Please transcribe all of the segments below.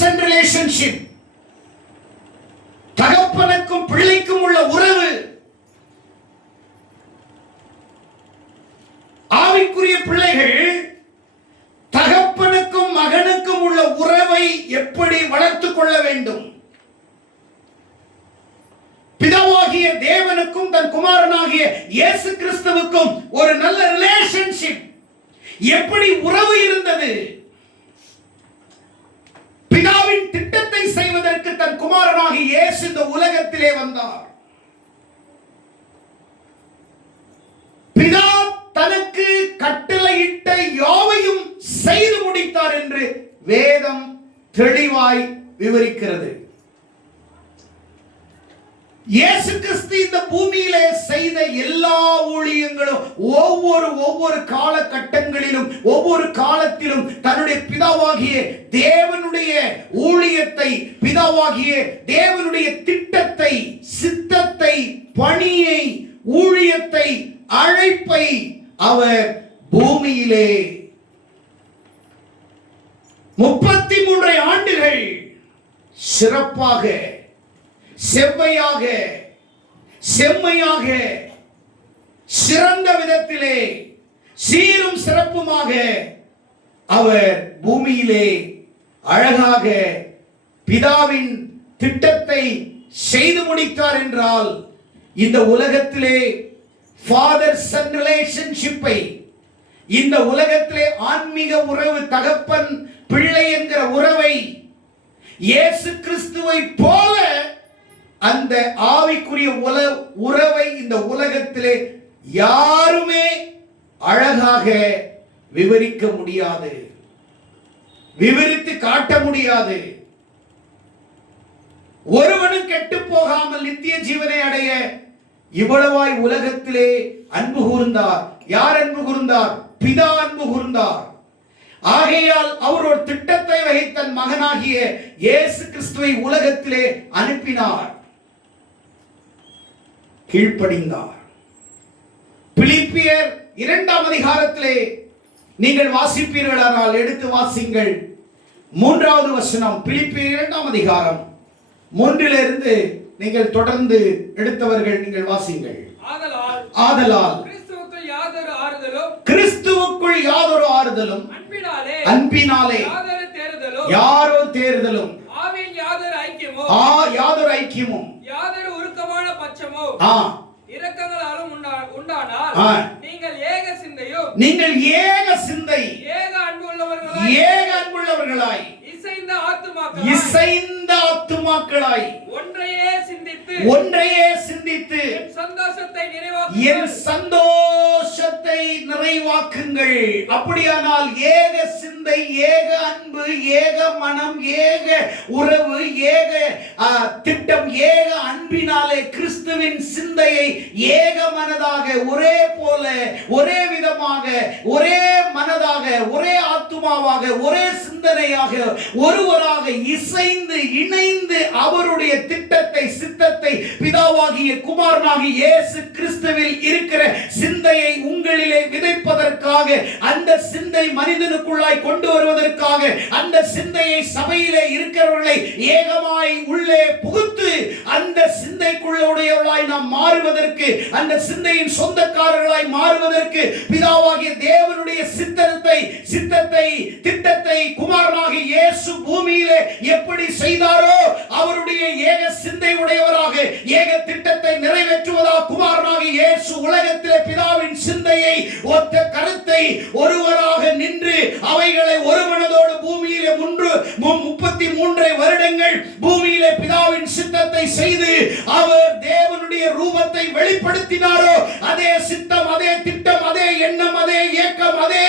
son relationship, தகப்பனுக்கும் பிள்ளைக்கும் உள்ள உறவு, ஆவிக்குரிய பிள்ளைகள் தகப்பனுக்கும் மகனுக்கும் உள்ள உறவை எப்படி வளர்த்துக் கொள்ள வேண்டும், பிதாவாகிய தேவனுக்கும் தன் குமாரனாகிய இயேசு கிறிஸ்துவுக்கும் ஒரு நல்ல ரிலேஷன்ஷிப் எப்படி உறவு இருந்தது, பிதாவின் திட்டத்தை செய்வதற்கு தன் குமாரனாகிய இயேசு இந்த உலகத்திலே வந்தார். பிதா தனக்கு கட்டளையிட்ட யாவையும் செய்து முடித்தார் என்று வேதம் தெளிவாய் விவரிக்கிறது. இயேசு கிறிஸ்து இந்த பூமியிலே செய்த எல்லா ஊழியங்களும் ஒவ்வொரு காலகட்டங்களிலும் ஒவ்வொரு காலத்திலும் தன்னுடைய பிதாவாகிய தேவனுடைய ஊழியத்தை, பிதாவாகிய தேவனுடைய திட்டத்தை, சித்தத்தை, பணியை, ஊழியத்தை, அழைப்பை அவர் பூமியிலே 33 ஆண்டுகள் சிறப்பாக, செவ்வையாக, செம்மையாக, சிறந்த விதத்திலே, சீரும் சிறப்புமாக அவர் பூமியிலே அழகாக பிதாவின் திட்டத்தை செய்து முடித்தார் என்றால், இந்த உலகத்திலே ஃபாதர் சன் ரிலேஷன்ஷிப்பை, இந்த உலகத்திலே ஆன்மீக உறவு, தகப்பன் பிள்ளை என்கிற உறவை இயேசு கிறிஸ்துவை போல அந்த ஆவிக்குரிய உறவை இந்த உலகத்திலே யாருமே அழகாக விவரிக்க முடியாது, விவரித்து காட்ட முடியாது. ஒருவனும் கெட்டு போகாமல் நித்திய ஜீவனை அடைய இவ்வளவாய் உலகத்திலே அன்பு கூர்ந்தார். யார் அன்பு கூர்ந்தார்? பிதா அன்பு கூர்ந்தார். ஆகையால் அவர் ஒரு திட்டத்தை வகித்த தன் மகனாகிய இயேசு கிறிஸ்துவை உலகத்திலே அனுப்பினார், கீழ்ப்படிந்தார். பிலிப்பியர் 2ஆம் அதிகாரத்திலே நீங்கள் வாசிப்பீர்களானால் எடுத்து வாசிங்கள். 3வது வசனம், பிலிப்பியர் 2ஆம் அதிகாரம் 3லிருந்து நீங்கள் தொடர்ந்து எடுத்தவர்கள் நீங்கள் வாசிங்கள். ஆதலால் கிறிஸ்துவுக்குள் யாதொரு ஆறுதலும் அன்பினாலே யாரோ தேறுதலும் யாதொரு ஐக்கியமும் யாதொரு உருக்கமான பட்சமோ இரக்கங்களாலும் உண்டானால் நீங்கள் ஏக சிந்தை ஏக அன்புள்ளவர்களாய் இசைந்த ஆத்துமாக்களாய் ஒன்றையே சிந்தித்து என் சந்தோஷத்தை நிறைவாக்குங்கள். அப்படியானால் ஏக சிந்தை, ஏக அன்பு, ஏக மனம், ஏக உறவு, ஏக திட்டம், ஏக அன்பினாலே கிறிஸ்துவின் சிந்தையை ஏக மனதாக, ஒரே போல, ஒரே விதமாக, ஒரே மனதாக, ஒரே ஆத்துமாவாக, ஒரே சிந்தனையாக, ஒருவராக இசைந்து இணைந்து அவருடைய திட்டத்தை, சித்தத்தை, பிதாவாகிய குமாரனாகிய இயேசு கிறிஸ்துவில் இருக்கிற சிந்தையை உங்களிலே விதைப்பதற்காக, அந்த சிந்தை மனிதனுக்குள்ளாய் கொண்டு வருவதற்காக, அந்த சிந்தையை சபையிலே இருக்கிறவர்களை ஏகமாய் உள்ளே புகுத்து அந்த சிந்தைக்குள்ளோடையவர்களாய் நாம் மாறுவதற்கு, அந்த சிந்தையின் சொந்தக்காரர்களாய் மாறுவதற்கு பிதாவாகிய தேவனுடைய சித்தத்தை, திட்டத்தை குமாரனாகிய இயேசு பூமியிலே எப்படி செய்தாரோ அவருடைய ஏக சிந்தை உடையவராக, ஏக திட்டத்தை நிறைவேற்றுவதாக குமாரனாகிய இயேசு உலகத்திலே பிதாவின் சிந்தையை, ஒத்த கருத்தை, ஒருவராக நின்று அவைகளை ஒரு மனதோடு பூமியிலே 33 வருடங்கள் பூமியிலே பிதாவின் சித்தத்தை செய்து அவர் தேவனுடைய ரூபத்தை வெளிப்படுத்தினாரோ அதே சித்தம், அதே திட்டம், அதே எண்ணம், அதே ஏக்கம், அதே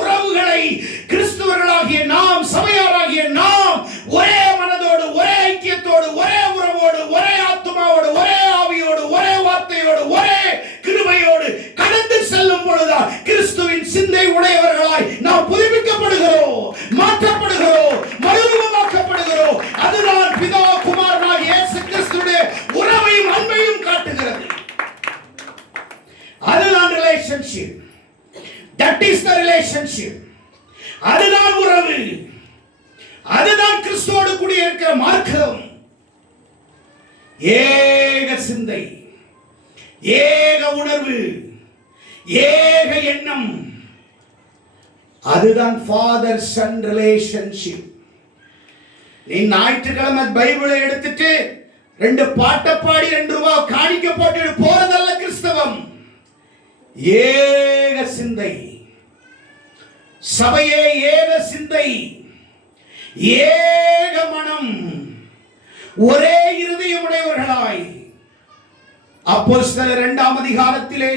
உறவுகளை கிறிஸ்துவர்களாகிய நாம், சபையாராகிய நாம் ஒரே மனதோடு, ஒரே ஐக்கியத்தோடு, ஒரே உறவோடு, ஒரே ஆத்துமாவோடு, ஒரே ஆவியோடு, ஒரே வார்த்தையோடு, ஒரே கிருபையோடு கடந்து செல்லும் பொழுதுதான் கிறிஸ்துவின் சிந்தை உடையவர்களாய் நாம் புதுப்பிக்கப்படுகிறோம், மாற்றப்படுகிறோம், மறுரூபமாக்கப்படுகிறோம். அதுதான் பிதா குமாரனாகிய இயேசு கிறிஸ்துவின் உறவையும் அன்பையும் காட்டுகிறது. அதுதான் relationship. That is the relationship. அதுதான் உறவு, அதுதான் கிறிஸ்துவோடு கூட இருக்கிற மார்க்கம், ஏக சிந்தை, ஏக உணர்வு, ஏக எண்ணம். அதுதான் ஃபாதர் சன் ரிலேஷன்ஷிப். நீ ஞாயிற்றுக்கிழமை பைபிளை எடுத்துட்டு 2 பாட்டை பாடி 2 ரூபாய் காணிக்க போட்டு போறதல்ல கிறிஸ்தவம். ஏக சிந்தை, சபையே ஏக சிந்தை, ஏக மனம், ஒரே இருதயமுடையவர்களாய். அப்போஸ்தலர் 2ஆம் அதிகாரத்திலே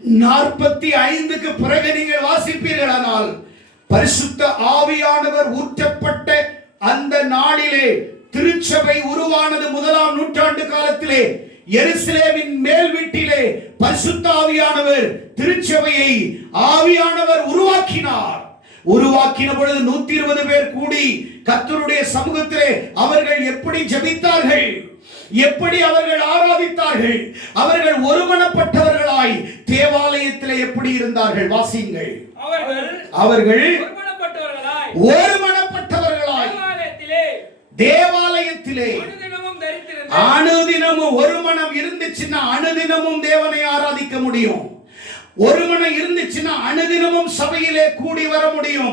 45க்கு பிறகு நீங்கள் வாசிப்பீர்களானால், பரிசுத்த ஆவியானவர் ஊற்றப்பட்ட அந்த நாளிலே திருச்சபை உருவானது. 1ஆம் நூற்றாண்டு காலத்திலே எருசலேமின் மேல் வீட்டிலே பரிசுத்த ஆவியானவர் திருச்சபையை ஆவியானவர் உருவாக்கினார். உருவாக்கின பொழுது 120 பேர் கூடி கர்த்தருடைய சமூகத்திலே அவர்கள் எப்படி ஜெபித்தார்கள், எப்படி அவர்கள் ஆராதித்தார்கள், அவர்கள் ஒருமனப்பட்டவர்களாய் தேவாலயத்திலே எப்படி இருந்தார்கள் வாசியுங்கள். அவர்கள் ஒருமனப்பட்டவர்களாய் தேவாலயத்திலே அனுதினமும் ஒரு மனம் இருந்துச்சுன்னா அனுதினமும் தேவனை ஆராதிக்க முடியும். ஒரு மனம் இருந்துச்சுன்னா அனுதினமும் சபையிலே கூடி வர முடியும்.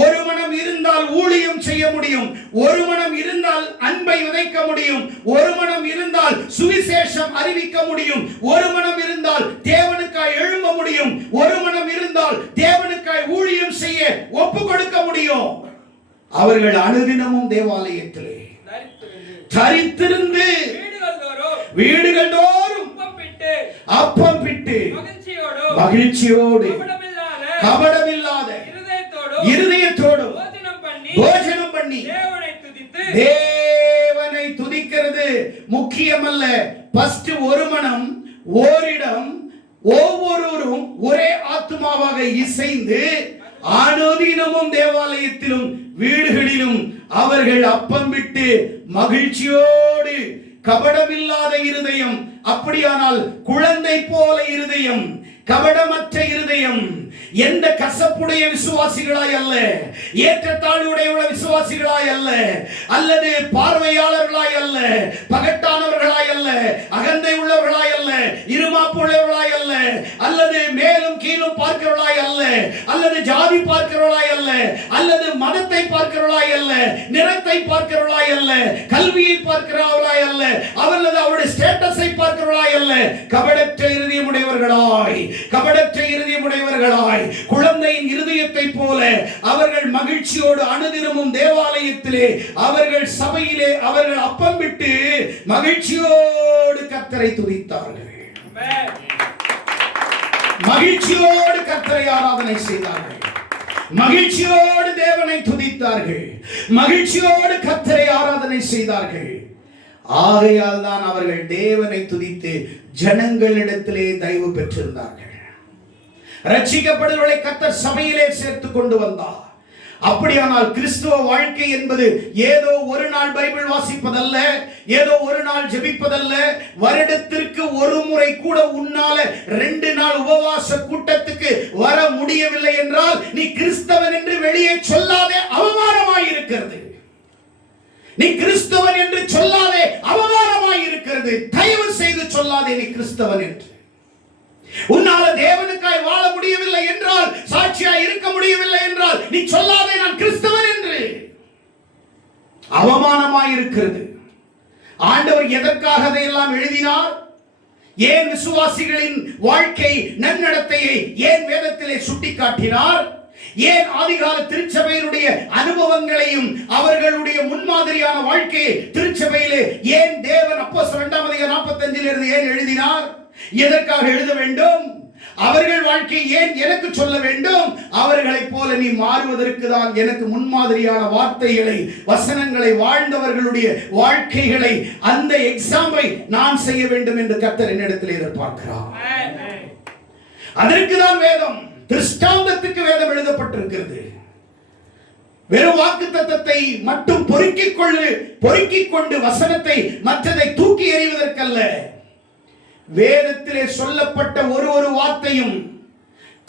ஒரு மனம் இருந்தால் ஊழியம் செய்ய முடியும். ஒரு மனம் இருந்தால் அன்பை விதைக்க முடியும். ஒரு மனம் இருந்தால் சுவிசேஷம் அறிவிக்க முடியும். ஒரு மனம் இருந்தால் தேவனுக்காய் எழும்ப முடியும். ஒரு மனம் இருந்தால் தேவனுக்காய் ஊழியம் செய்ய ஒப்பு கொடுக்க முடியும். அவர்கள் அனுதினமும் தேவாலயத்திலே தரித்திருந்து வீடுகள் தோறும் அப்பம் பிட்டு மகிழ்ச்சியோடு கபடமில்லாத இருதயத்தோடு போஜனம் பண்ணி தேவனை துதிக்கிறது முக்கியமல்ல. ஃபர்ஸ்ட் ஒரு மனம், ஓரிடம், ஒவ்வொருவரும் ஒரே ஆத்துமாவாக இசைந்து அனுதினமும் தேவாலயத்திலும் வீடுகளிலும் அவர்கள் அப்பம் விட்டு மகிழ்ச்சியோடு, கபடமில்லாத இருதயம். அப்படியானால் குழந்தை போல இருதயம், கபடமற்ற இருதயம், எந்த கசப்புடைய விசுவாசிகளாய் அல்ல, ஏற்றத்தாழ்வுடைய விசுவாசிகளாய் அல்ல, அல்லது பார்வையாளர்களாய் அல்ல, பகட்டானவர்களாய் அல்ல, அகந்தை உள்ளவர்களாய் அல்ல, இருமாப்பு உள்ளவர்களாய் அல்ல, அல்லது மேலும் கீழும் பார்க்கிறவர்களாய் அல்ல, அல்லது ஜாதி பார்க்கிறவர்களாய் அல்ல, அல்லது மதத்தை பார்க்கிறவர்களாய் அல்ல, நிறத்தை பார்க்கிறவர்களாய் அல்ல, கல்வியை பார்க்கிறவர்களாய் அல்ல, அல்லது அவருடைய ஸ்டேட்டஸை பார்க்கிறவர்களாய் அல்ல, கபடற்ற இருதயமுடையவர்களாய், கபடற்ற இருதயமுடையவர்களாய், குழந்தையின் இருதயத்தை போல அவர்கள் மகிழ்ச்சியோடு அனுதினமும் தேவாலயத்திலே அவர்கள் சபையிலே அவர்கள் அப்பம் விட்டு மகிழ்ச்சியோடு கர்த்தரை துதித்தார்கள். மகிழ்ச்சியோடு கர்த்தரை ஆராதனை செய்தார்கள். மகிழ்ச்சியோடு தேவனை துதித்தார்கள். மகிழ்ச்சியோடு கர்த்தரை ஆராதனை செய்தார்கள். ஆகையால் தான் அவர்கள் தேவனை துதித்து ஜனங்களிடத்திலே தயவு பெற்றிருந்தார்கள். ரட்சிக்கப்படுவர்களை கர்த்தர் சபையிலே சேர்த்து கொண்டு வந்தார். அப்படியானால் கிறிஸ்துவ வாழ்க்கை என்பது ஏதோ ஒரு நாள் பைபிள் வாசிப்பதல்ல, ஏதோ ஒரு நாள் ஜெபிப்பதல்ல. வருடத்திற்கு ஒரு முறை கூட உன்னால 2 நாள் உபவாச கூட்டத்துக்கு வர முடியவில்லை என்றால் நீ கிறிஸ்தவன் என்று வெளியே சொல்லாதே, அவமானமாய் இருக்கிறது. நீ கிறிஸ்தவன் என்று சொல்லாதே, அவமானமாய் இருக்கிறது. தயவு செய்து சொல்லாதே நீ கிறிஸ்தவன் என்று. உன்னால தேவனுக்காய் வாழ முடியவில்லை என்றால், சாட்சியாய் இருக்க முடியவில்லை என்றால் நீ சொல்லாதே நான் கிறிஸ்தவன் என்று. அவமானமாய் இருக்கிறது. ஆண்டவர் எதற்காக அதையெல்லாம் எழுதினார்? ஏன் விசுவாசிகளின் வாழ்க்கை நன்னடத்தையை ஏன் வேதத்திலே சுட்டிக்காட்டினார்? ஏன் ஆதிகால திருச்சபையினுடைய அனுபவங்களையும் அவர்களுடைய முன்மாதிரியான வாழ்க்கையை திருச்சபையிலே ஏன் தேவன் அப்போஸ்தலர் 2ஆம் அதிகாரம் 45 இருந்து ஏன் எழுதினார்? எதற்காக எழுத வேண்டும்? அவர்கள் வாழ்க்கை ஏன் எனக்கு சொல்ல வேண்டும்? அவர்களைப் போல நீ மாறுவதற்கு தான் எனக்கு முன்மாதிரியான வார்த்தைகளை, வசனங்களை, வாழ்ந்தவர்களுடைய வாழ்க்கைகளை, அந்த எக்ஸாம்பை நான் செய்ய வேண்டும் என்று கர்த்தர் என்னிடத்தில் எதிர்பார்க்கிறார். அதற்கு தான் வேதம், திருஷ்டாந்தத்துக்கு வேதம் எழுதப்பட்டிருக்கிறது. வெறும் வாக்குத்தத்தத்தை மட்டும் பொறுக்கிக் கொண்டு வசனத்தை மற்றதை தூக்கி எறிவதற்கல்ல. வேதத்திலே சொல்லப்பட்ட ஒரு வார்த்தையும்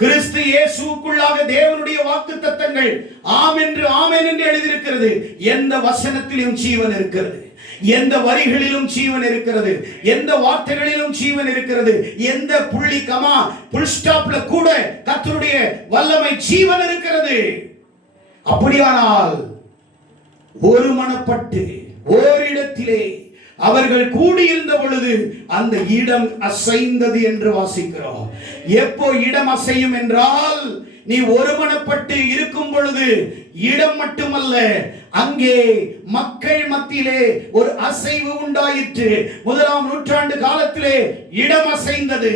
கிறிஸ்து இயேசுவுக்குள்ளாக தேவனுடைய வாக்குத்தத்தங்கள் ஆம் என்று ஆமென் என்று எழுதியிருக்கிறது. எந்த வசனத்திலும் ஜீவன் இருக்கிறது, எந்த வரிகளிலும் ஜீவன் இருக்கிறது, எந்த வார்த்தைகளிலும் ஜீவன் இருக்கிறது, எந்த புள்ளி கமா புல் ஸ்டாப்ல கூட கர்த்தருடைய வல்லமை ஜீவன் இருக்கிறது. அப்படியானால் ஒருமனப்பட்டு ஓரிடத்திலே அவர்கள் கூடியிருந்த பொழுது அந்த இடம் அசைந்தது என்று வாசிக்கிறோம். எப்போ இடம் அசையும் என்றால், நீ ஒருமனப்பட்டு இருக்கும் பொழுது இடம் மட்டுமல்ல, அங்கே மக்கள் மத்தியிலே ஒரு அசைவு உண்டாயிற்று. 1ஆம் நூற்றாண்டு காலத்திலே இடம் அசைந்தது.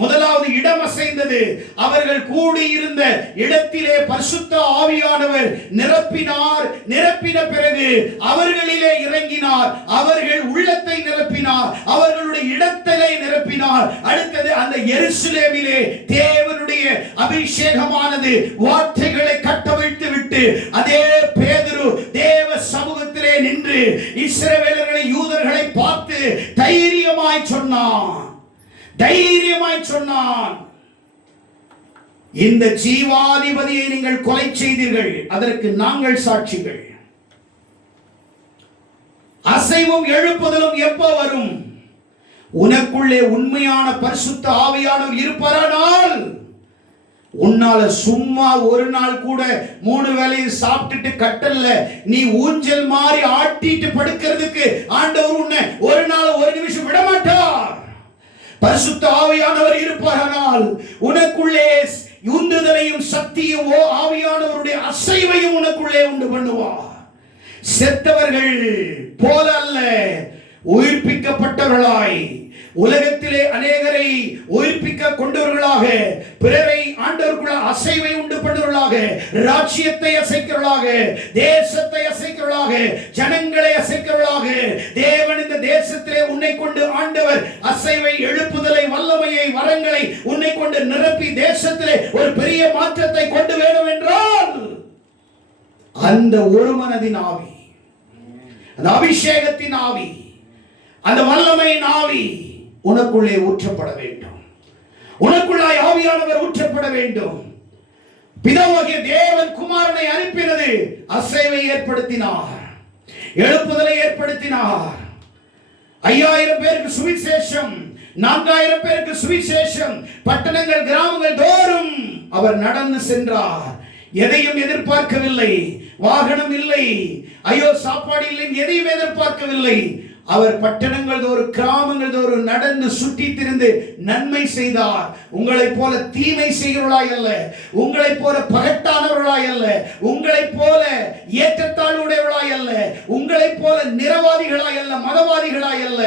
முதலாவது இடம் அசைந்தது. அவர்கள் கூடியிருந்த இடத்திலே பரிசுத்த ஆவியானவர் நிரப்பினார். நிரப்பின பிறகு அவர்களிலே இறங்கினார். அவர்கள் உள்ளத்தை நிரப்பினார். அவர்களுடைய இடத்திலே நிரப்பினார். அடுத்தது அந்த எருசலேமிலே தேவனுடைய அபிஷேகமானது வார்த்தைகளை கட்டவிழ்த்து விட்டு அதே பேதுரு தேவ சமூகத்திலே நின்று இஸ்ரவேலர்களை யூதர்களை பார்த்து தைரியமாய் சொன்னான், இந்த ஜீவாதிபதியை நீங்கள் கொலை செய்தீர்கள், அதற்கு நாங்கள் சாட்சிகள். அசைவும் எழுப்புதலும் எப்போ வரும்? உனக்குள்ளே உண்மையான பரிசுத்த ஆவியானவர் இருப்பாரானால் உன்னால சும்மா ஒரு நாள் கூட 3 வேளையும் சாப்பிட்டுட்டு கட்டல்ல நீ ஊஞ்சல் மாதிரி ஆட்டிட்டு படுக்கிறதுக்கு ஆண்டவர் உன்னை ஒரு நாள் ஒரு நிமிஷம் விட மாட்டார். பரிசுத்த ஆவியானவர் இருப்பாரானால் உனக்குள்ளே உந்துதலையும் சக்தியும் ஆவியானவருடைய அசைவையும் உனக்குள்ளே உண்டு பண்ணுவார். செத்தவர்கள் போல அல்ல, உயிர்ப்பிக்கப்பட்டவர்களாய் உலகத்திலே அநேகரை உயிர்ப்பிக்க கொண்டவர்களாக, பிறரை ஆண்டவருக்குள்ள அசைவை உண்டு பண்ணுவர்களாக, ராஜ்யத்தை அசைக்கிறவர்களாக, தேசத்தை அசைக்கிறவர்களாக, ஜனங்களை அசைக்கிறவர்களாக, தேவன் இந்த தேசத்திலே உன்னை கொண்டு ஆண்டவர் அசைவை, எழுப்புதலை, வல்லமையை, வரங்களை உன்னை கொண்டு நிரப்பி தேசத்திலே ஒரு பெரிய மாற்றத்தை கொண்டு வேண்டும் என்றால் அந்த ஒரு மனதின் ஆவி, அந்த அபிஷேகத்தின் ஆவி, அந்த வல்லமையின் ஆவி உனக்குள்ளே ஊற்றப்பட வேண்டும். உனக்குள்ளாய் ஆவியானவர் ஊற்றப்பட வேண்டும். பிதாவாகிய தேவன் குமாரனை அனுப்பினது அசைவை ஏற்படுத்தினார், எழுப்புதலை ஏற்படுத்தினார். 5000 பேருக்கு சுவிசேஷம், 4000 பேருக்கு சுவிசேஷம், பட்டணங்கள் கிராமங்கள் தோறும் அவர் நடந்து சென்றார். எதையும் எதிர்பார்க்கவில்லை, வாகனம் இல்லை, ஐயோ சாப்பாடு இல்லை, எதையும் எதிர்பார்க்கவில்லை. அவர் பட்டணங்கள் தோறும் கிராமங்கள் தோறும் நடந்து சுற்றி திரிந்து நன்மை செய்தார். உங்களைப் போல தீமை செய்கிறவர்களாய் அல்ல, உங்களைப் போல பகட்டானவர்களாய் அல்ல, உங்களைப் போல ஏற்றத்தாழ்வுடையவர்களாய் அல்ல, உங்களைப் போல நிறவாதிகளாய் அல்ல, மதவாதிகளாய் அல்ல,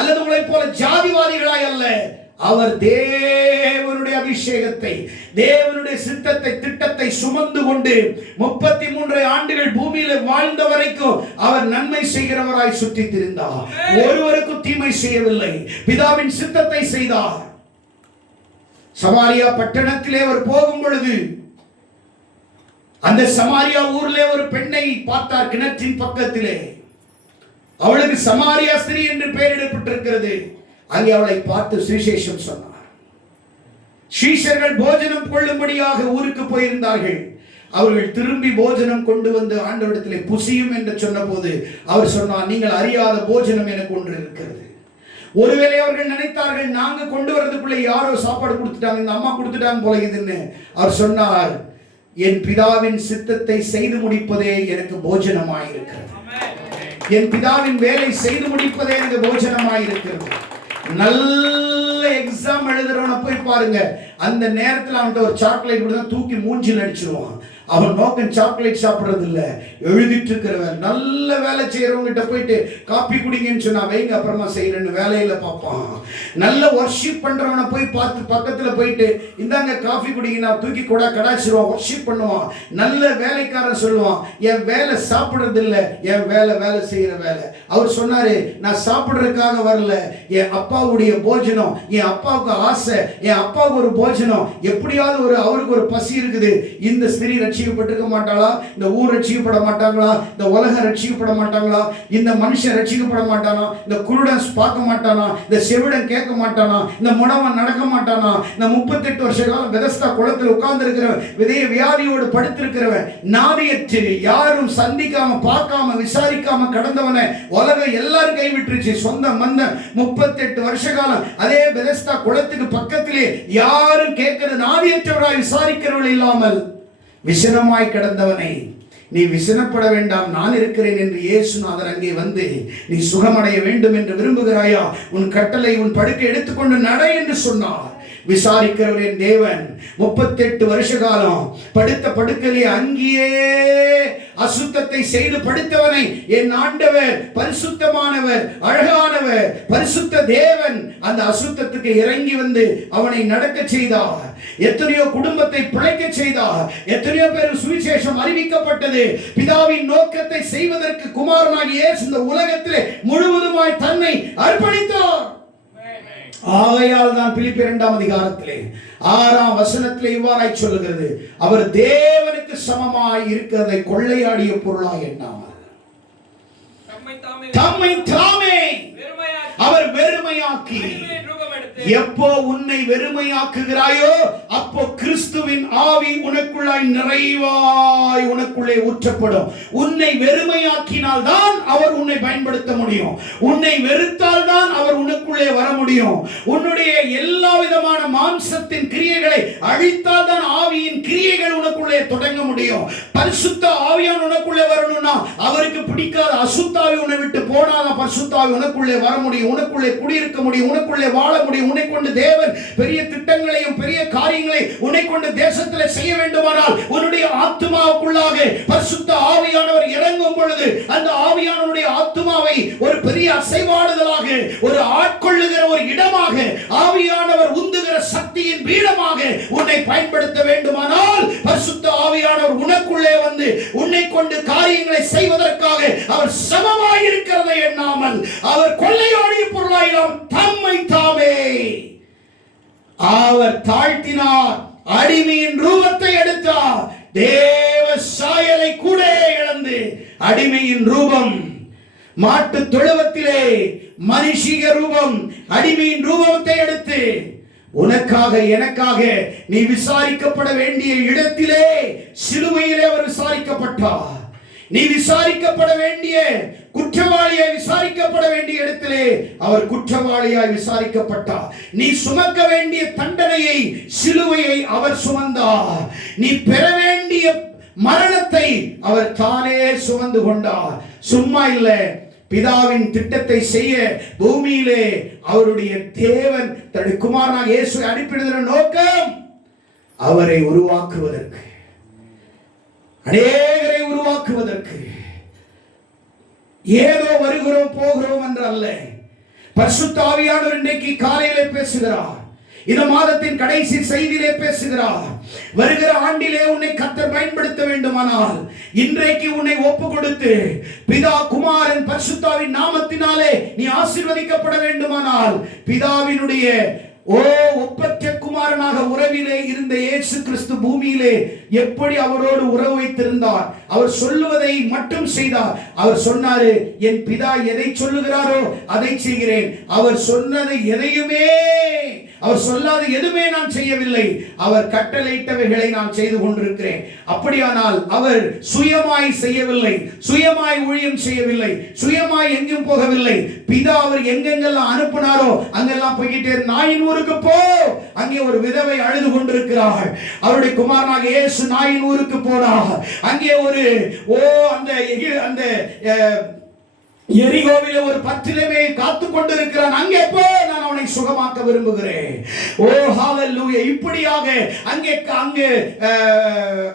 அல்லது உங்களைப் போல ஜாதிவாதிகளாய் அல்ல. அவர் தேவனுடைய அபிஷேகத்தை, தேவனுடைய சித்தத்தை, திட்டத்தை சுமந்து கொண்டு 33 ஆண்டுகள் பூமியில வாழ்ந்த வரைக்கும் அவர் நன்மை செய்கிறவராய் சுற்றி திரிந்தார். ஒருவருக்கும் தீமை செய்யவில்லை, பிதாவின் சித்தத்தை செய்தார். சமாரியா பட்டணத்திலே அவர் போகும் பொழுது அந்த சமாரியா ஊரிலே ஒரு பெண்ணை பார்த்தார், கிணற்றின் பக்கத்திலே. அவளுக்கு சமாரியா ஸ்திரீ என்று பெயரிடப்பட்டிருக்கிறது. அங்கே அவளை பார்த்து சுவிசேஷம் சொன்னார். சீஷர்கள் போஜனம் கொள்ளும்படியாக ஊருக்கு போயிருந்தார்கள். அவர்கள் திரும்பி போஜனம் கொண்டு வந்து ஆண்டவரிடத்திலே புசியும் என்று சொன்னபோது அவர் சொன்னார், நீங்கள் அறியாத போஜனம் எனக்கு ஒன்று இருக்கிறது. ஒருவேளை அவர்கள் நினைத்தார்கள், நாங்க கொண்டு வரதுக்குள்ள யாரோ சாப்பாடு கொடுத்துட்டாங்க, இந்த அம்மா கொடுத்துட்டாங்க போல இதுன்னு. அவர் சொன்னார், என் பிதாவின் சித்தத்தை செய்து முடிப்பதே எனக்கு போஜனமாயிருக்கிறது. என் பிதாவின் வேலை செய்து முடிப்பதே எனக்கு போஜனமாயிருக்கிறது. நல்ல எக்ஸாம் எழுதுறவன போய் பாருங்க, அந்த நேரத்தில் அவன்கிட்ட ஒரு சாக்லேட் கொடுத்தா தூக்கி மூஞ்சில் அடிச்சிருவான். அவன் நோக்கம் சாக்லேட் சாப்பிட்றது இல்லை, எழுதிட்டு இருக்கிறவன். நல்ல வேலை செய்யறவங்கிட்ட போயிட்டு காப்பி குடிங்கன்னு சொன்னா வைங்க அப்புறமா செய்யறேன்னு வேலையில பார்ப்பான். நல்ல வர்ஷிப் பண்றவனை போய் பார்த்து பக்கத்துல போயிட்டு இந்தாங்க காஃபி குடிங்க நான் தூக்கி கூட கடாச்சிருவான், வர்ஷிப் பண்ணுவான். நல்ல வேலைக்காரன் சொல்லுவான், என் வேலை சாப்பிட்றது இல்லை, என் வேலை வேலை செய்யற வேலை. அவர் சொன்னாரு, நான் சாப்பிட்றதுக்காக வரல, என் அப்பாவுடைய போஜனம், என் அப்பாவுக்கு ஆசை, என் அப்பாவுக்கு ஒரு போஜனம், எப்படியாவது ஒரு அவருக்கு ஒரு பசி இருக்குது, இந்த ஸ்திரீ ரட்சிக்கப்பட்டிருக்க மாட்டாளா? இந்த ஊர் ரட்சிக்கப்பட மாட்டாங்களா? இந்த உலகம் ரட்சிக்கப்பட மாட்டாங்களா? இந்த மனுஷன் ரட்சிக்கப்பட மாட்டானா? இந்த குருடன் பார்க்க மாட்டானா? இந்த செவிடன் கேட்க மாட்டானா? இந்த முடவன் நடக்க மாட்டானா? இந்த 38 வருஷ காலம் பெதஸ்தா குளத்தில் உட்கார்ந்து இருக்கிறவன், விதைய வியாதியோடு படுத்திருக்கிறவன், நாதியற்று யாரும் சந்திக்காம பார்க்காம விசாரிக்காம கடந்தவனை உலகம் எல்லாரும் கைவிட்டுருச்சு. சொந்த மந்த 38 வருஷ காலம் அதே பெதஸ்தா குளத்துக்கு பக்கத்திலே யாரும் கேட்கிறது நாதியற்றவராய் விசாரிக்கிறவர்கள் இல்லாமல் விசனமாய் கிடந்தவனை, நீ விசனப்பட வேண்டாம், நான் இருக்கிறேன் என்று இயேசுநாதர் அங்கே வந்து, நீ சுகமடைய வேண்டும் என்று விரும்புகிறாயா? உன் கட்டளை உன் படுக்கை எடுத்துக்கொண்டு நட என்று சொன்னார். விசாரிக்கிறவரின் தேவன் 38 வருஷ காலம் படுத்த படுக்கையிலே அங்கேயே அசுத்தத்தை செய்து படுத்தவனை என் ஆண்டவர் பரிசுத்தமானவர், அழகானவர், பரிசுத்த தேவன் அந்த அசுத்தத்துக்கு இறங்கி வந்து அவனை நடக்க செய்தார். எத்தனையோ குடும்பத்தை பிழைக்க செய்தார். எத்தனையோ பேர் சுவிசேஷம் அறிவிக்கப்பட்டது. பிதாவின் நோக்கத்தை செய்வதற்கு குமாரனாகிய இயேசு இந்த உலகத்திலே முழுவதுமாய் தன்னை அர்ப்பணித்தார். ஆகையால் தான் பிலிப்பியர் 2ஆம் அதிகாரத்திலே 6ஆம் வசனத்திலே இவ்வாறாய் சொல்லுகிறது, அவர் தேவனுக்கு சமமாய் இருக்கிறதை கொள்ளையாடிய பொருளாய் எண்ணாமல் தம்மை தாமே அவர் வெறுமையாக்கி. எப்போ உன்னை வெறுமையாக்குகிறாயோ அப்போ கிறிஸ்துவின் ஆவி உனக்குள்ளாய் நிறைவாய் உனக்குள்ளே ஊற்றப்படும். உன்னை வெறுமையாக்கினால் தான் அவர் உன்னை பயன்படுத்த முடியும். உன்னை வெறுத்தால் தான் அவர் உனக்குள்ளே வர முடியும். உன்னுடைய எல்லா விதமான மாம்சத்தின் கிரியைகளை அழித்தால் தான் ஆவியின் கிரியைகள் உனக்குள்ளே தொடங்க முடியும். பரிசுத்த ஆவியான் உனக்குள்ளே வரணும்னா அவருக்கு பிடிக்காத அசுத்த ஆவி உன்னை விட்டு போனாதான் பரிசுத்த ஆவி உனக்குள்ளே வர முடியும், உனக்குள்ளே குடியிருக்க முடியும், உனக்குள்ளே வாழ முடியும். உன்னை கொண்டு தேவன் பெரிய திட்டங்களையும் பெரிய காரியங்களை உன்னை கொண்டு தேசத்தில் செய்ய வேண்டுமானால் உன்னுடைய ஆத்துமாவுக்குள்ளாக பரிசுத்த ஆவியானவர் இறங்கும் பொழுது அந்த ஆவியானவருடைய ஆத்துமாவை ஒரு பெரிய அசைவாடுதலாக, ஒரு ஆட்கொள்ளுகிற ஒரு இடமாக, ஆவியானவர் உந்துகிற சக்தியின் பீடமாக உன்னை பயன்படுத்த வேண்டுமானால் பரிசுத்த ஆவியானவர் உனக்குள்ளே வந்து உன்னை கொண்டு காரியங்களை செய்வதற்காக அவர் சமமாய் இருக்கிறதை எண்ணாமல் அவர் கொள்ளையாடிய பொருளாயிரம் தம்மை தாமே அவர் தாழ்த்தினார். அடிமையின் ரூபத்தை எடுத்தார். தேவ சாயலை கூட இழந்து அடிமையின் ரூபம், மாட்டு தொழுவத்திலே மனுஷிக ரூபம், அடிமையின் ரூபத்தை எடுத்து உனக்காக எனக்காக நீ விசாரிக்கப்பட வேண்டிய இடத்திலே சிலுவையிலே அவர் விசாரிக்கப்பட்டார். நீ விசாரிக்கப்பட வேண்டிய குற்றவாளியாய் விசாரிக்கப்பட வேண்டிய இடத்திலே அவர் குற்றவாளியாய் விசாரிக்கப்பட்டார். நீ சுமக்க வேண்டிய தண்டனையை, சிலுவையை அவர் சுமந்தார். நீ பெற வேண்டிய மரணத்தை அவர் தானே சுமந்து கொண்டார். சும்மா இல்லை, பிதாவின் திட்டத்தை செய்ய பூமியிலே அவருடைய தேவன் தன்னுடைய குமாரனாக இயேசுவை அனுப்பிடுகிற நோக்கம் அவரை உருவாக்குவதற்கு, அநேகரை உருவாக்குவதற்கு. ஏதோ வருகிறோம் போகிறோம் என்று அல்ல. பரிசுத்த ஆவியானவர் இன்றைக்கு காலையிலே பேசுகிறார். இந்த மாதத்தின் கடைசி செய்தியிலே பேசுகிறார். வருகிற ஆண்டிலே உன்னை கர்த்தர் பயன்படுத்த வேண்டுமானால் இன்றைக்கு உன்னை ஒப்பு கொடுத்து பிதா குமாரன் பரிசுத்தாவின் நாமத்தினாலே நீ ஆசீர்வதிக்கப்பட வேண்டுமானால் பிதாவினுடைய ஒப்பற்ற குமாரனாக உறவிலே இருந்த இயேசு கிறிஸ்து பூமியிலே எப்படி அவரோடு உறவு வைத்திருந்தார். அவர் சொல்லுவதை மட்டும் செய்தார். அவர் சொன்னாரு, என் பிதா எதை சொல்லுகிறாரோ அதை செய்கிறேன். அவர் சொன்னதை எதையுமே, அவர் சொல்லாத எதுவுமே நான் செய்யவில்லை. அவர் கட்டளையிட்டவைகளை நான் செய்து கொண்டிருக்கிறேன். அப்படியானால் அவர் சுயமாய் செய்யவில்லை, சுயமாய் ஊழியம் செய்யவில்லை, சுயமாய் எங்கும் போகவில்லை. பிதா அவர் எங்கெங்கெல்லாம் அனுப்பினாரோ அங்கெல்லாம் போய்கிட்டே, நாயின் ஊருக்கு போ, அங்கே ஒரு விதவை அழுது கொண்டிருக்கிறாள். அவருடைய குமாரனாக இயேசு நாயின் ஊருக்கு போனார். அங்கே ஒரு அந்த எரிகோவிலே ஒரு பத்திரமே காத்து கொண்டிருக்கிறான். அங்கே போ, நான் அவனை சுகமாக்க விரும்புகிறேன். ஓ ஹalleluya. இப்படியாக அங்கே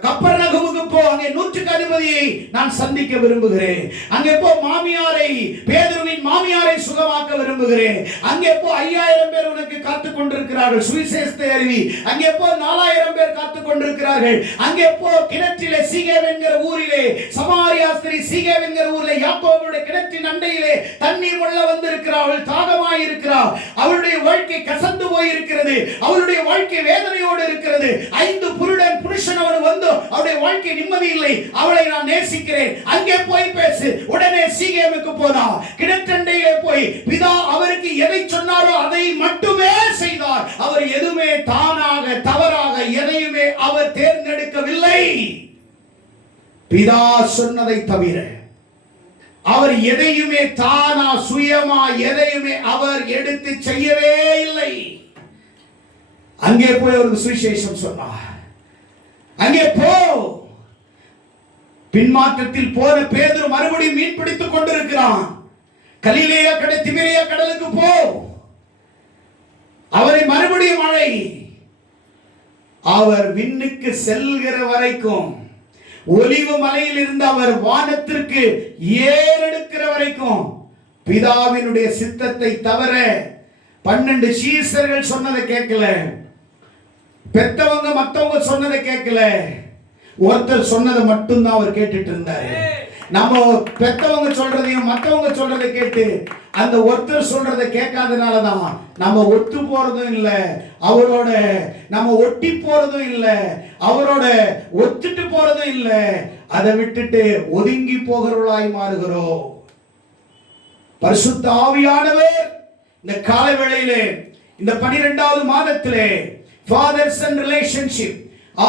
கப்பர்நகமுக்கு போ, அங்கே நூற்றுக்கு அதிபதியை நான் சந்திக்க விரும்புகிறேன். அங்கே போ, மாமியாரை, பேதுருவின் மாமியாரை சுகமாக்க விரும்புகிறேன். அங்கே போ, 5000 பேர் உனக்கு காத்து கொண்டிருக்கிறார்கள், சுவிசேஷத்தை அறிவி. அங்கே போ, 4000 பேர் காத்து கொண்டிருக்கிறார்கள். அங்கே போ, கிணற்றிலே சீகேவ் என்கிற ஊரிலே, சமாரியா ஸ்திரீ சீகேவ் என்கிற ஊரிலே யாக்கோபுடைய கிணற்றின் அண்டையிலே தண்ணீர் கொள்ள வந்திருக்கிறாள். அவள் தாகமாய் இருக்கிறாள். அவளுடைய வாழ்க்கை கசந்து போயிருக்கிறது. அவளுடைய வாழ்க்கை வேதனையோடு இருக்கிறது. 5 புருடன் புருஷன் அவன் வந்து அவளுடைய வாழ்க்கை நிம்மதி இல்லை. அவளை நான் நேசிக்கிறேன், அங்கே போய் பேசு. உடனே சீகேமுக்கு போனா. கிணற்றண்டையிலே போய் பிதா அவருக்கு எதை சொன்னாரோ அதை மட்டுமே செய்தார். அவர் எதுவுமே தானாக தவறாக எதையுமே அவர் தேர்ந்தெடுக்கவில்லை. பிதா சொன்னதை தவிர அவர் எதையுமே தானா சுயமா எதையுமே அவர் எடுத்து செய்யவே இல்லை. அங்கே போய் ஒரு சுவிசேஷம் சொன்னார். அங்கே போ. பின்மாற்றத்தில் போன பேதுரு மறுபடியும் மீன் பிடித்துக் கொண்டிருக்கிறான். கலிலேயா கடல் திபேரியா கடலுக்கு போ. அவரை மறுபடியும் அழை. அவர் விண்ணுக்கு செல்கிற வரைக்கும், ஒலிவ மலையில் இருந்து அவர் வானத்திற்கு ஏறெடுக்கிற வரைக்கும் பிதாவினுடைய சித்தத்தை தவிர 12 சீசர்கள் சொன்னதை கேட்கல. பெத்தவங்க மத்தவங்க சொன்னதை கேட்கல. ஒருத்தர் சொன்னதை மட்டும்தான் அவர் கேட்டுட்டு இருந்தாரு. நம்ம பெத்தவங்க சொல்றதையும் மத்தவங்க சொல்றதை கேட்டு அந்த ஒருத்தர் சொல்றதை கேட்காதனாலதான் நம்ம ஒத்து போறதும் இல்ல, அவரோட நம்ம ஒட்டி போறதும் இல்ல, அவரோட ஒத்துட்டு போறதும் இல்ல. அதை விட்டுட்டு ஒதுங்கி போகிறவர்களாய் மாறுகிறோம். பரிசுத்த ஆவியானவர் இந்த கால வேளையிலே இந்த 12வது மாதத்திலே ஃபாதர் சன் ரிலேஷன்ஷிப்,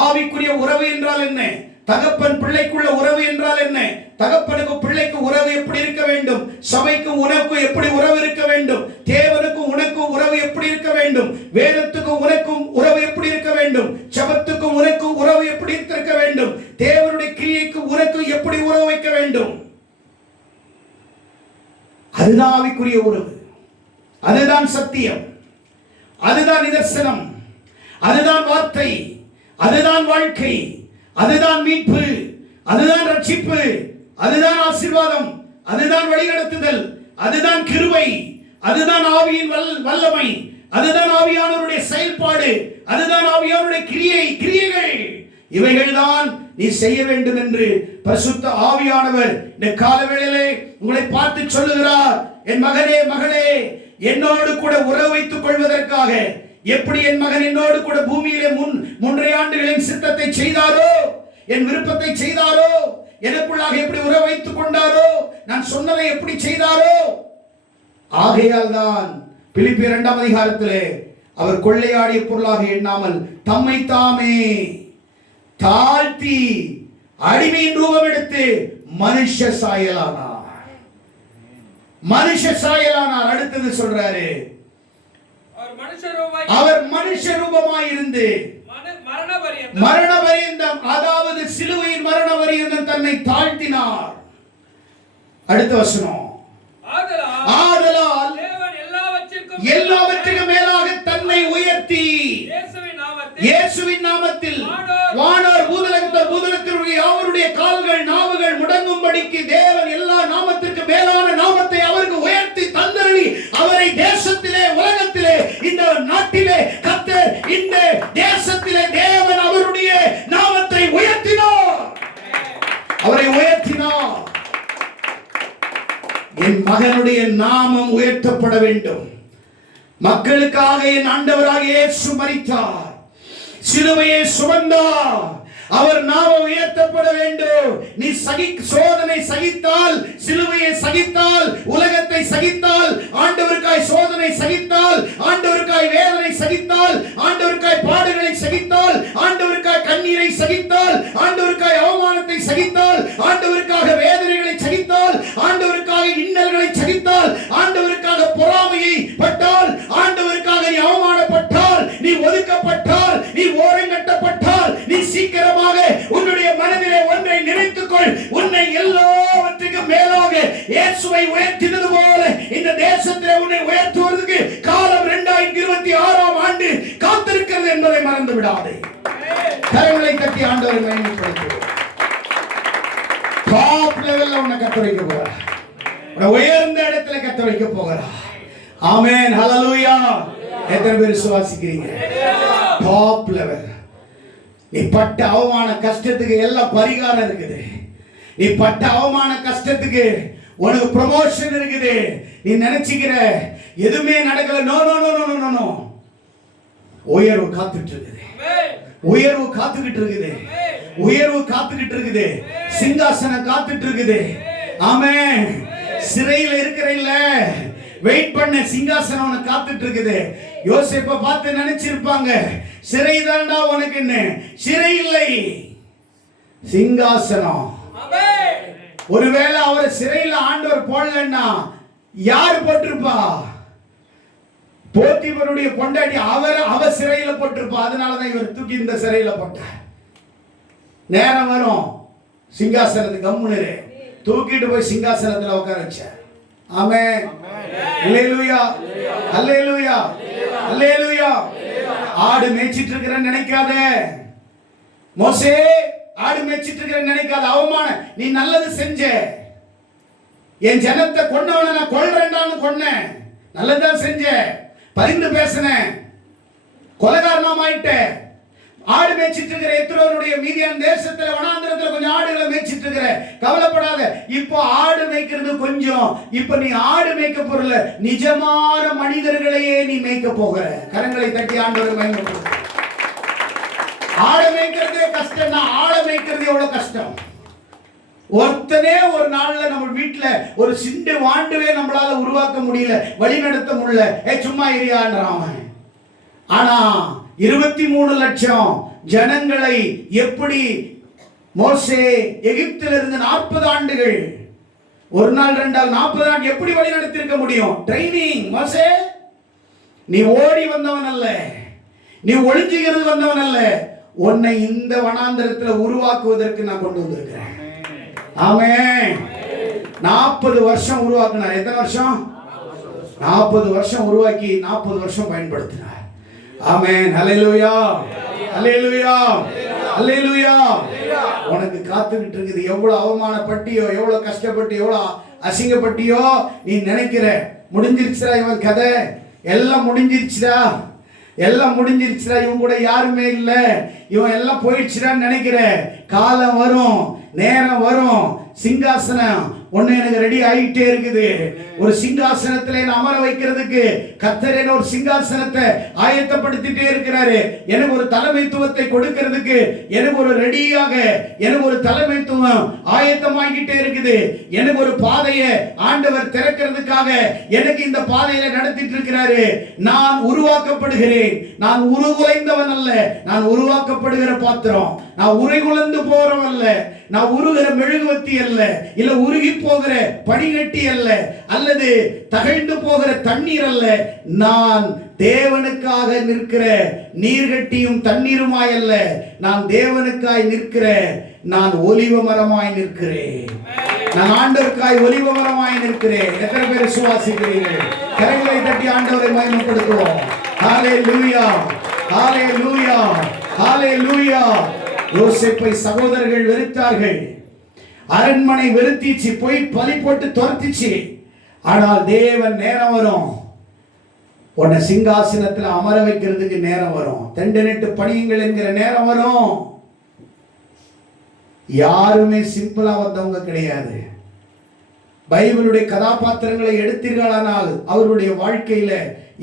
ஆவிக்குரிய உறவு என்றால் என்ன, தகப்பன் பிள்ளைக்குள்ள உறவு என்றால் என்ன, தகப்பனுக்கு பிள்ளைக்கு உறவு எப்படி இருக்க வேண்டும், சபைக்கு உனக்கு எப்படி உறவு இருக்க வேண்டும், தேவனுக்கும் உனக்கும் உறவு எப்படி இருக்க வேண்டும், வேதத்துக்கும் உனக்கும் உறவு எப்படி இருக்க வேண்டும், ஜெபத்துக்கும் உனக்கும் உறவு எப்படி இருக்க வேண்டும், தேவனுடைய கிரியைக்கு உனக்கு எப்படி உறவு வைக்க வேண்டும். அதுதான் ஆவிக்குரிய உறவு. அதுதான் சத்தியம், அதுதான் நிதர்சனம், அதுதான் வார்த்தை, அதுதான் வாழ்க்கை, அதுதான் மீட்பு, அதுதான் ரட்சிப்பு, அதுதான் ஆசீர்வாதம், அதுதான் வழிநடத்துதல், அதுதான் கிருபை, அதுதான் ஆவியின் வல்லமை, அதுதான் ஆவியானவருடைய செயல்பாடு, அதுதான் ஆவியானவருடைய கிரியைகள். இவைகள்தான் நீ செய்ய வேண்டும் என்று பரிசுத்த ஆவியானவர் இந்த காலவேளையிலே உங்களை பார்த்து சொல்லுகிறார். என் மகனே மகளே, என்னோடு கூட உறவு வைத்துக் கொள்வதற்காக எப்படி என் மகன் என்னோடு கூட பூமியிலே 3 ஆண்டுகளின் சித்தத்தை செய்தாரோ, என் விருப்பத்தை செய்தாரோ, எனக்குள்ளாக எப்படி உறவு வைத்துக் கொண்டாரோ, நான் சொன்னதை எப்படி செய்தாரோ, ஆகையால் தான் பிலிப்பியர் 2ஆம் அதிகாரத்திலே அவர் கொள்ளையாடிய பொருளாக எண்ணாமல் தம்மை தாமே தாழ்த்தி அடிமையின் ரூபம் எடுத்து மனுஷ சாயலானார். மனுஷ சாயலானார். அடுத்தது சொல்றாரு, அவர் மனுஷ ரூபமாய் இருந்து மரண பரியந்தம், அதாவது சிலுவையின் மரண பரியந்தம் தன்னை தாழ்த்தினார். அடுத்த வசனம், ஆதலால் எல்லாவற்றுக்கும் மேலாக தன்னை உயர்த்தி இயேசுவின் நாமத்தில் வானோர் பூதலத்திற்கு அவருடைய கால்கள் நாவுகள் முடங்கும்படிக்கு தேவன் எல்லா நாமத்திற்கு மேலான நாமத்தை அவருக்கு உயர்த்தி தந்தருளி அவரை தேசத்திலே உலகத்திலே இந்த நாட்டிலே கர்த்தர் இந்த தேசத்திலே தேவன் அவருடைய நாமத்தை உயர்த்தினார். அவரை உயர்த்தினார். என் மகனுடைய நாமம் உயர்த்தப்பட வேண்டும். மக்களுக்காக என் ஆண்டவராக இயேசு மரித்தார், சிலுவையை சுமந்தார். அவர் நாமம் உயர்த்தப்பட வேண்டும். நீ சோதனை சகித்தால், சிலுவையை சகித்தால், உலகத்தை சகித்தால், ஆண்டவருக்காய் சோதனை சகித்தால், ஆண்டவருக்காய் வேதனை சகித்தால், ஆண்டவருக்காய் பாடுகளை சகித்தால், ஆண்டவருக்காய் கண்ணீரை சகித்தால், ஆண்டவருக்காய் அவமானத்தை சகித்தால், ஆண்டவருக்காக வேதனைகளை சகித்தால், ஆண்டவருக்காக இன்னல்களை சகித்தால், ஆண்டவருக்காக பொறாமையை பட்டால், ஆண்டவருக்காக நீ அவமானப்பட்டால், நீ ஒதுக்கப்பட்டால், நீ ஓரங்கட்டப்பட்டால், நீ சீக்கிரமாக உன்னுடைய மனதிலே ஒன்றை நினைத்துக்கொள், உன்னை எல்லாவற்றுக்கும் மேலாக இயேசுவை உயர்த்தினது போல இந்த தேசத்திலே உன்னை உயர்த்துவதற்கு காலம் 2026ஆம் ஆண்டு காத்திருக்கிறது என்பதை மறந்து விடாதே. கரங்களை தட்டி ஆண்டவரை மகிமைப்படுத்துவோம். டாப் லெவல்ல உன்னை கத்த வைக்க போகிறார். உயர்ந்த இடத்துல கத்த வைக்க போகிறார். ஆமென், ஹல்லேலூயா. எத்தனை பேர் விசுவாசிக்கிறீங்க? Top level. நீ பட்ட அவமான கஷ்டத்துக்கு எல்லாம் பரிகாரம் இருக்குது. நீ பட்ட அவமான கஷ்டத்துக்கு உனக்கு ப்ரமோஷன் இருக்குது, நீ நினைச்சுக்கிற எதுவுமே நடக்கல. No no no no no no. உயர்வு காத்துட்டு இருக்குது, உயர்வு காத்துக்கிட்டு இருக்குது, உயர்வு காத்துக்கிட்டு இருக்குது, சிங்காசனம் காத்துட்டு இருக்குது. ஆமென். சிறையில இருக்கிற இல்ல, வெயிட் பண்ண, சிங்காசனம் உனக்கு காத்துட்டு இருக்குது. யோசேப்பை பார்த்து நினைச்சிருப்பாங்க சிறை தான்டா உனக்குன்னு. சிறை இல்லை, சிங்காசனம். ஒருவேளை அவர் சிறையில் ஆண்டவர் போடலன்னா யார் போட்டிருப்பா? போத்திபருடைய பொண்டாட்டி அவ சிறையில போட்டிருப்பா. அதனாலதான் இவர் தூக்கி இந்த சிறையில போட்டார். நேரம் வரும், சிங்காசனத்துக்கு கம்முனு தூக்கிட்டு போய் சிங்காசனத்துல உட்கார வச்சார். ஆமென். அல்லேலூயா, அல்லேலூயா, அல்லேலூயா. ஆடு மேய்ச்சிட்டு இருக்கிறேன்னு நினைக்காத மோசே, ஆடு மேய்ச்சிட்டு இருக்கிறேன்னு நினைக்காத. அவமானம். நீ நல்லது செஞ்ச, என் ஜனத்தை கொன்னவன நான் கொல்றேன்டான்னு கொன்னேன், நல்லதுதான் செஞ்ச, பரிந்து பேசினேன், கொலைகாரணமாயிட்ட. ஆடு மேய்ச்சிட்டு இருக்கிற எத்ரோனுடைய மீதியான தேசத்துல வனாந்திரத்துல கொஞ்சம் ஆடுகளை மேய்ச்சிட்டு இருக்கிற, கவலைப்படாத. இப்போ ஆடு மேய்க்கிறது கொஞ்சம், இப்போ நீ ஆடு மேய்க்க போறல, நிஜமான மனிதர்களையே நீ மேய்க்க போகிற. கரங்களை தட்டி ஆண்டவர் மகிமைப்படுத்து. ஆடு மேய்க்கிறதே கஷ்டம்னா ஆளை மேய்க்கிறது எவ்வளவு கஷ்டம். ஒருத்தனே ஒரு நாள்ல நம்ம வீட்டுல ஒரு சிண்டு வாண்டுவே நம்மளால உருவாக்க முடியல, வழி நடத்த முடியல. சும்மா இரியான்றான். ஆனா 23 லட்சம் ஜனங்களை எப்படி மோசே எகிப்திலிருந்து 40 ஆண்டுகள், ஒரு நாள் 2 நாள் 40 ஆண்டு எப்படி வழி நடத்தி இருக்க முடியும்? ட்ரைனிங். மோசே, நீ ஓடி வந்தவன் அல்ல, நீ ஒளிஞ்சுகிறது வந்தவன் அல்ல, உன்னை இந்த வனாந்தரத்தில் உருவாக்குவதற்கு நான் கொண்டு வந்திருக்கிறேன். ஆமென். 40 வருஷம் உருவாக்கினார். எத்தனை வருஷம்? 40 வருஷம் உருவாக்கி 40 வருஷம் பயன்படுத்தினார். ஆமென். ஹல்லேலூயா, ஹல்லேலூயா, ஹல்லேலூயா. உனக்கு காத்துக்கிட்டு இருக்குது. எவ்வளவு அவமானப்பட்டியோ, எவ்வளவு கஷ்டப்பட்டு, எவ்வளவு அசிங்கப்பட்டியோ நீ நினைக்கிற. முடிஞ்சிருச்சுடா இவன் கதை, எல்லாம் முடிஞ்சிருச்சுடா, எல்லாம் முடிஞ்சிருச்சுடா, இவன் கூட யாருமே இல்ல, இவன் எல்லாம் போயிடுச்சுடான்னு நினைக்கிற. காலம் வரும், நேரம் வரும், சிங்காசனம் ஒண்ணு எனக்கு ரெடி ஆகிட்டே இருக்குது. ஒரு சிங்காசனத்திலே அமர வைக்கிறதுக்கு கர்த்தர் ஒரு சிங்காசனத்தை ஆயத்தப்படுத்திட்டே இருக்கிறாரு. எனக்கு ஒரு தலைமைத்துவத்தை கொடுக்கிறதுக்கு எனக்கு ஒரு ரெடியாக, எனக்கு ஒரு தலைமைத்துவம் ஆயத்தமாகிட்டே இருக்குது. எனக்கு ஒரு பாதையை ஆண்டவர் திறக்கிறதுக்காக எனக்கு இந்த பாதையில நடத்திட்டு இருக்கிறாரு. நான் உருவாக்கப்படுகிறேன். நான் உருகுலைந்தவன் அல்ல, நான் உருவாக்கப்படுகிற பாத்திரம். நான் உருகுலைந்து போறவன் அல்ல, நான் உருகிற மெழுகுவத்தி அல்ல, இல்ல உருகி போகிற பனிகட்டி அல்ல, அல்லது தகழ்ந்து போகிற தண்ணீர் அல்ல. நான் தேவனுக்காக நிற்கிற நீர்கட்டியும் தண்ணீருமாய் அல்ல, நான் தேவனுக்காய் நிற்கிற, நான் ஒலிவ மரமாய் நிற்கிறேன். நான் ஆண்டவருக்காய் ஒலிவ மரமாய் நிற்கிறேன். எத்தனை பேர் விசுவாசிக்கிறீர்கள்? கரங்களை தட்டி ஆண்டவரை மகிமைப்படுத்துவோம். ஹல்லேலூயா, ஹல்லேலூயா, ஹல்லேலூயா. யோசேப்பை சகோதரர்கள் வெறுத்தார்கள், அரண்மனை வெறுத்திச்சு, போய் பலி போட்டு துரத்திச்சு. ஆனால் தேவன் நேரம் வரும், உன்னை சிங்காசனத்தில் அமர வைக்கிறதுக்கு நேரம் வரும். தண்டனிட்டு படியுங்கள் என்கிற நேரம் வரும். யாருமே சிம்பிளா வந்தவங்க கிடையாது. பைபிளுடைய கதாபாத்திரங்களை எடுத்தீர்களானால் அவருடைய வாழ்க்கையில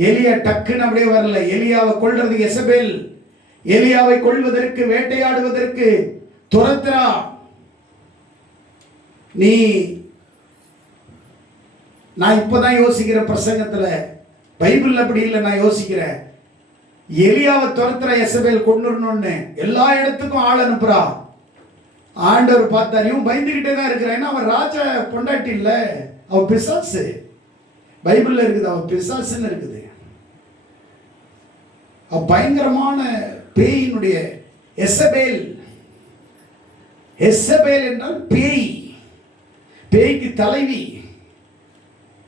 எலியா டக்குன்னு அப்படியே வரல. எலியாவை கொல்றது எசபேல், எலியாவை கொள்வதற்கு, வேட்டையாடுவதற்கு துரத்துறா. நான் இப்பதான் யோசிக்கிற பிரசங்கத்துல, பைபிள் அப்படி இல்லை, நான் யோசிக்கிறேன். எலியாவை துரத்துற எசபேல் கொண்டுறணும்னு எல்லா இடத்துக்கும் ஆள் அனுப்புறா. ஆண்டவர் பார்த்தார், இவன் பயந்துகிட்டே தான் இருக்கிறான். ஏன்னா அவன் ராஜா பொண்டாட்டி இல்ல, அவன் பிசாசு. பைபிள்ல இருக்குது, அவன் பிசாசுன்னு இருக்குது. அவன் பயங்கரமான பேயினுடைய எசபேல். எசபேல் என்றால் பேய், பேய்க்கு தலைவி,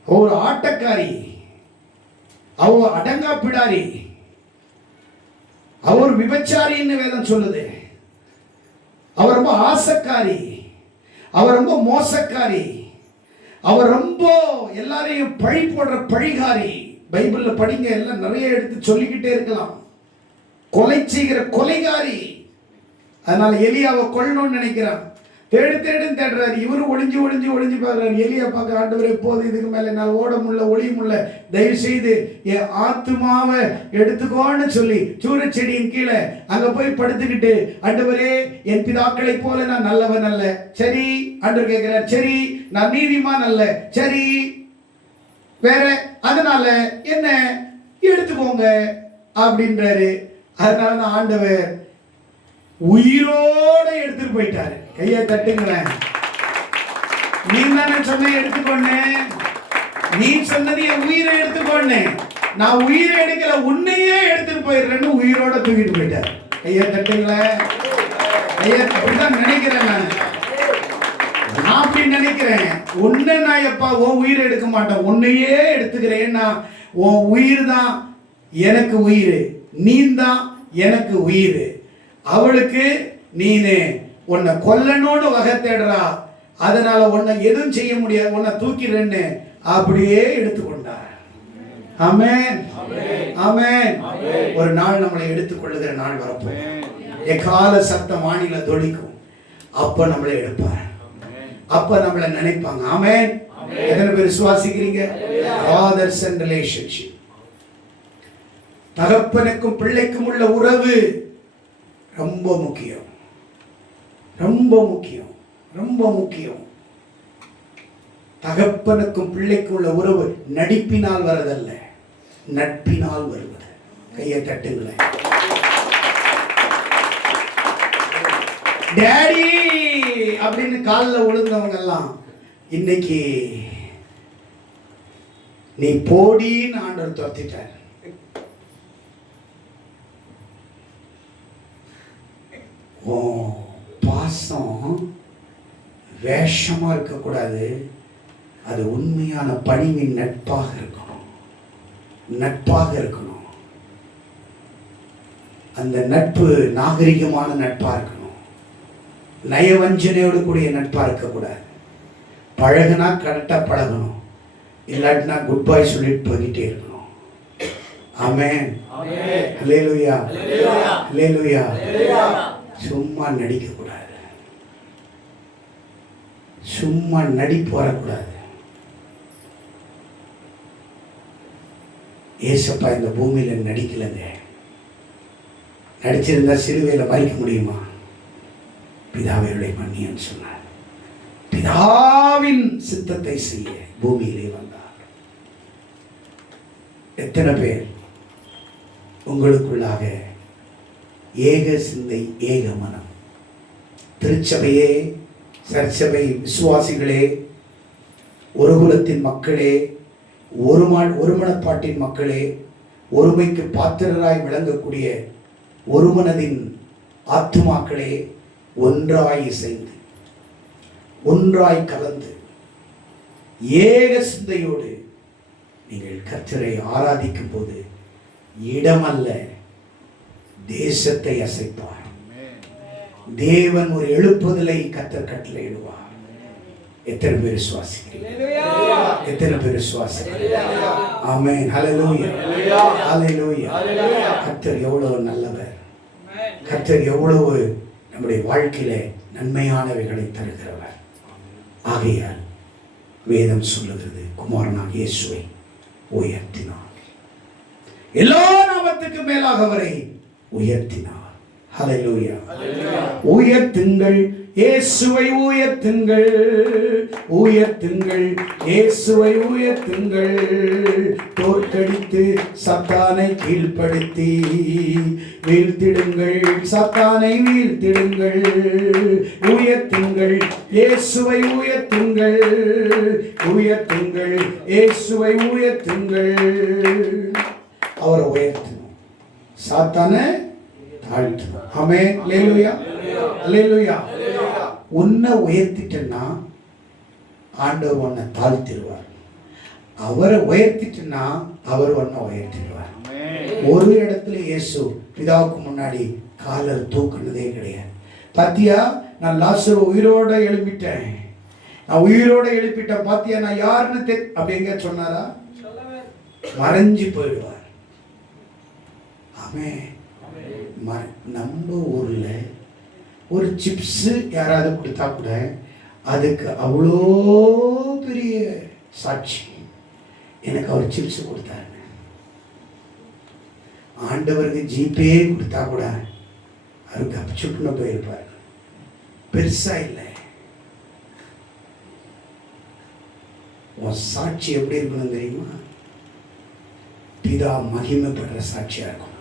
ஒரு ஆட்டக்காரி, அவ அடங்கா பிடாரி, அவர் விபச்சாரின்னு வேதம் சொல்லுது. அவர் ரொம்ப ஆசக்காரி, அவர் ரொம்ப மோசக்காரி, அவர் ரொம்ப எல்லாரையும் பழி போடுற பழிகாரி. பைபிள்ல படிங்க, எல்லாம் நிறைய எடுத்து சொல்லிக்கிட்டே இருக்கலாம். கொலை செய்கிற கொலைகாரி. அதனால எலியாவை கொல்லணும்னு நினைக்கிறான். தேடுன்னு தேடுறாரு. இவரு ஒளிஞ்சு பாக்குறாரு. எலியா பார்க்க, ஆண்டவரே போது, இதுக்கு மேல என்னால் ஓட முடியல, ஒளிய முடியல, தயவு செய்து என் ஆத்துமாவை எடுத்துக்கோன்னு சொல்லி சூரச்செடியின் கீழே அங்க போய் படுத்துக்கிட்டு, ஆண்டவரே என் பிதாக்களை போல நான் நல்லவன் அல்ல, சரி. ஆண்டவர் கேட்கிறார், சரி நான் நீதிமான் அல்ல, சரி வேற, அதனால என்ன எடுத்துக்கோங்க அப்படின்றாரு. அதனாலதான் ஆண்டவர் உயிரோட எடுத்துட்டு போயிட்டாரு. கையை தட்டுங்களேன். நீ தானே சொன்ன எடுத்துக்கொண்டே, நீ சொன்னது என் உயிரை எடுத்துக்கொண்டே, நான் உயிரை எடுக்கல, உன்னையே எடுத்துட்டு போயிடுறேன்னு உயிரோட தூக்கிட்டு போயிட்டார். கையை தட்டுங்களேன். கையை அப்படிதான் நினைக்கிறேன் நான் அப்படி நினைக்கிறேன். உன்னை நான் எப்பா உன் உயிரை எடுக்க மாட்டேன், உன்னையே எடுத்துக்கிறேன்னா உன் உயிர் தான் எனக்கு உயிர், நீ தான் எனக்கு உயிர். அவளுக்கு நீனு உன்னை கொல்லணும்னு வகை தேடுறா, அதனால உன்னை எதுவும் செய்ய முடியாது, உன்னை தூக்கிறேன்னு அப்படியே எடுத்துக்கொண்டார். ஆமென், ஆமென். ஒரு நாள் நம்மளை எடுத்துக்கொள்ளுகிற நாள் வரப்போம். எக்கால சத்தம் வானில தொழிக்கும், அப்ப நம்மளை எடுப்பார், அப்ப நம்மளை நினைப்பாங்க. ஆமென். எத்தனை பேர் விசுவாசிக்கிறீங்க? ஃபாதர் சன் ரிலேஷன்ஷிப், தகப்பனுக்கும் பிள்ளைக்கும் உள்ள உறவு ரொம்ப முக்கியம், ரொம்ப முக்கியம், ரொம்ப முக்கியம். தகப்பனுக்கும் பிள்ளைக்கும் உள்ள உறவு நடிப்பினால் வரதல்ல, நட்பினால் வருவது. கையை தட்டுங்களேன். டேடி அப்படின்னு காலில் விழுந்தவங்க எல்லாம் இன்னைக்கு நீ போடின்னு ஆண்டவர் துரத்திட்டார். ஓ பாசம் வேஷமா இருக்கக்கூடாது, அது உண்மையான பணிவின் நட்பாக இருக்கணும், நட்பாக இருக்கணும். அந்த நட்பு நாகரிகமான நட்பா இருக்கணும், நயவஞ்சனையோடு கூடிய நட்பா இருக்கக்கூடாது. பழகுனா கரெக்டா பழகணும், இல்லாட்டினா குட் பை சொல்லிட்டு போயிட்டே இருக்கணும். ஆமென், அல்லேலூயா, அல்லேலூயா. சும்மா நடிக்க கூடாது, சும்மா நடிப்பு வரக்கூடாது. ஏசப்பா இந்த பூமியில நடிக்கலங்க, நடிச்சிருந்தா சிலுவையில மறிக்க முடியுமா? பிதாவை மன்னியன்னு சொன்னார். பிதாவின் சித்தத்தை செய்ய பூமியிலே வந்தார். எத்தனை பேர் உங்களுக்குள்ளாக ஏக சிந்தை, ஏக மனம்? திருச்சபையே, சர்ச்சபை விசுவாசிகளே, ஒரு குலத்தின் மக்களே, ஒரு மனப்பாட்டின் மக்களே, ஒருமைக்கு பாத்திரராய் விளங்கக்கூடிய ஒரு மனதின் ஆத்துமாக்களே, ஒன்றாய் இசைந்து, ஒன்றாய் கலந்து, ஏக சிந்தையோடு நீங்கள் கர்த்தரை ஆராதிக்கும் போது இடமல்ல தேசத்தை அசைப்பார். தேவன் ஒரு எழுப்புதலை கர்த்தர் கட்டளையிடுவார். எத்தனை பேர் விசுவாசிக்கிறீங்க? எத்தனை பேர் விசுவாசிக்கிறீங்க? ஆமென், ஹல்லேலூயா, ஹல்லேலூயா. கர்த்தர் எவ்வளவு நல்லவர், கர்த்தர் எவ்வளவு நம்முடைய வாழ்க்கையில நன்மையானவைகளை தருகிறவர். ஆகையால் வேதம் சொல்லுகிறது, குமாரனாக இயேசுவை உயர்த்தினார், எல்லா நாமத்துக்கு மேலாக அவரை உயர்த்தினார். ஹல்லேலூயா. உயர்த்துங்கள் இயேசுவை, உயர்த்துங்கள், உயர்த்துங்கள் இயேசுவை, உயர்த்துங்கள். தோற்கடித்து சாத்தானை கீழ்ப்படுத்தி வீழ்த்திடுங்கள், சாத்தானை வீழ்த்திடுங்கள். உயர்த்துங்கள் இயேசுவை, உயர்த்துங்கள், உயர்த்துங்கள் இயேசுவை, உயர்த்துங்கள். அவரை உயர்த்தணும், சாத்தானை தாழ்த்தணும். ஆமென், அல்லேலூயா, அல்லேலூயா. உன்னை உயர்த்திட்டேன்னா ஆண்டவர் உன்னை தாழ்த்திடுவார், அவரை உயர்த்திட்டேன்னா அவர் உன்னை உயர்த்திடுவார். ஒரு இடத்துல இயேசு பிதாவுக்கு முன்னாடி காலர் தூக்குனதே கிடையாது. பாத்தியா, நான் லாசரு உயிரோட எழுப்பிட்டேன், நான் உயிரோட எழுப்பிட்டேன், பாத்தியா நான் யாருன்னு அப்படிங்க சொன்னாரா? மறைஞ்சு போயிடுவார். ஆமென். நம்ம ஊர்ல ஒரு சிப்ஸு யாராவது கொடுத்தா கூட அதுக்கு அவ்வளோ பெரிய சாட்சி. எனக்கு அவர் சிப்ஸ் கொடுத்தாருங்க. ஆண்டவருக்கு ஜிபே கொடுத்தா கூட அவருக்கு அப்பிச்சுட்டுன்னு போயிருப்பார். பெருசா இல்லை. உன் சாட்சி எப்படி இருக்கணும் தெரியுமா? பிதா மகிமைப்படுற சாட்சியா இருக்கும்.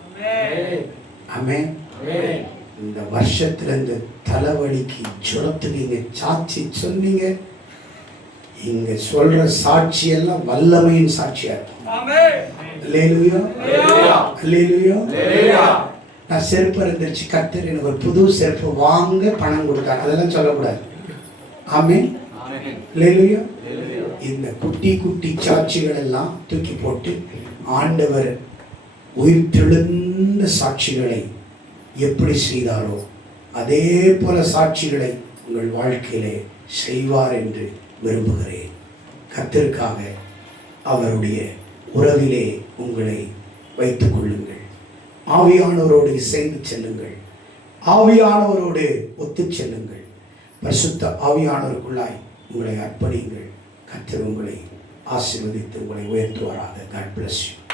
ஆமென். இந்த வருஷத்துல இந்த தலைவலிக்கு ஜுரத்துக்கு இங்க சாட்சி சொன்னீங்க, இங்க சொல்ற சாட்சி எல்லாம் வல்லமையின் சாட்சியா இருக்கும். அல்லேலூயா, அல்லேலூயா. நான் செருப்பு இருந்துச்சு, கர்த்தர் எனக்கு ஒரு புது செருப்பு வாங்க பணம் கொடுத்தார், அதெல்லாம் சொல்லக்கூடாது. ஆமென், அல்லேலூயா. இந்த குட்டி குட்டி சாட்சிகள் எல்லாம் தூக்கி போட்டு ஆண்டவர் உயிர்த்தெழுந்த சாட்சிகளை எப்படி செய்தாரோ அதே போல சாட்சிகளை உங்கள் வாழ்க்கையிலே செய்வார் என்று விரும்புகிறேன். கர்த்தருக்காக அவருடைய உறவிலே உங்களை வைத்துக் கொள்ளுங்கள். ஆவியானவரோடு இசைந்து செல்லுங்கள். ஆவியானவரோடு ஒத்து செல்லுங்கள். பரிசுத்த ஆவியானவருக்குள்ளாய் உங்களை அர்ப்பணியுங்கள். கர்த்தர் உங்களை ஆசீர்வதித்து உங்களை உயர்த்துவாராக. God bless you.